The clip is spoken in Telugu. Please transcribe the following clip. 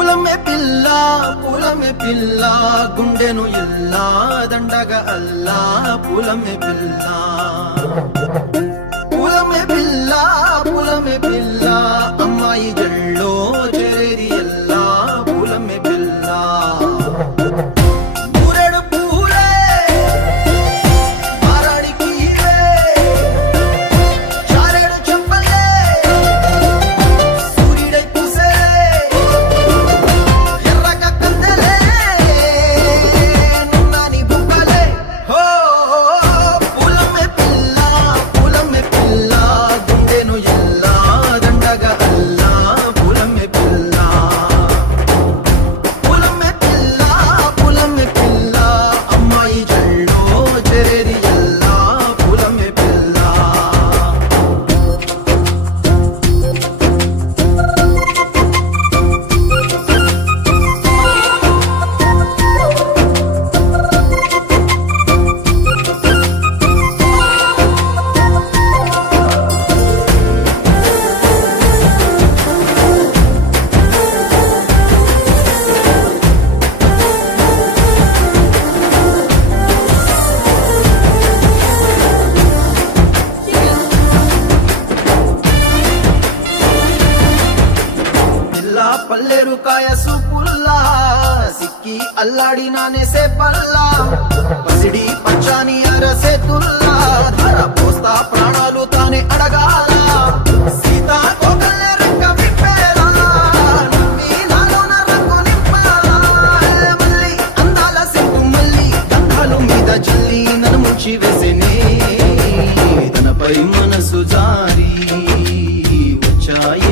పూలమే పిల్ల గుండెను ఇల్లా దండగ అల్లా పూలమే పిల్ల పూలమే పిల్ల అమ్మాయి జల్లో చేరేది ఎల్లా పూలమే పిల్ల పూరెడు పూలే మారాడికి చారెడు చెప్పలే సూర్యుడై పూసే ఎర్రగ కందలే నున్నాని బుక్కలే హో పూలమే పిల్ల గుండెను ఎల్లా దండగ అల్లా పూలమే పిల్ల అమ్మాయి జల్లో చేరేది ఎల్లా పూలమే పిల్ల పల్లెరు కాయ సూపుల్లా సిక్కి అల్లాడినానే సే పల్లా పసిడి పచ్చాని అరసే తుల్లా ధర పోస్తా ప్రాణాలు తానే అడగాల సీతా కోకల్లే రెక్క విప్పేలా నవ్వి నాలోన రంగు నింపాలా మళ్ళీ అందాల సిగ్గు మళ్ళీ గంధాలు మీద జల్లి నన్ను ముంచి వేసేనే తనపై మనసు జారి వచ్చాయి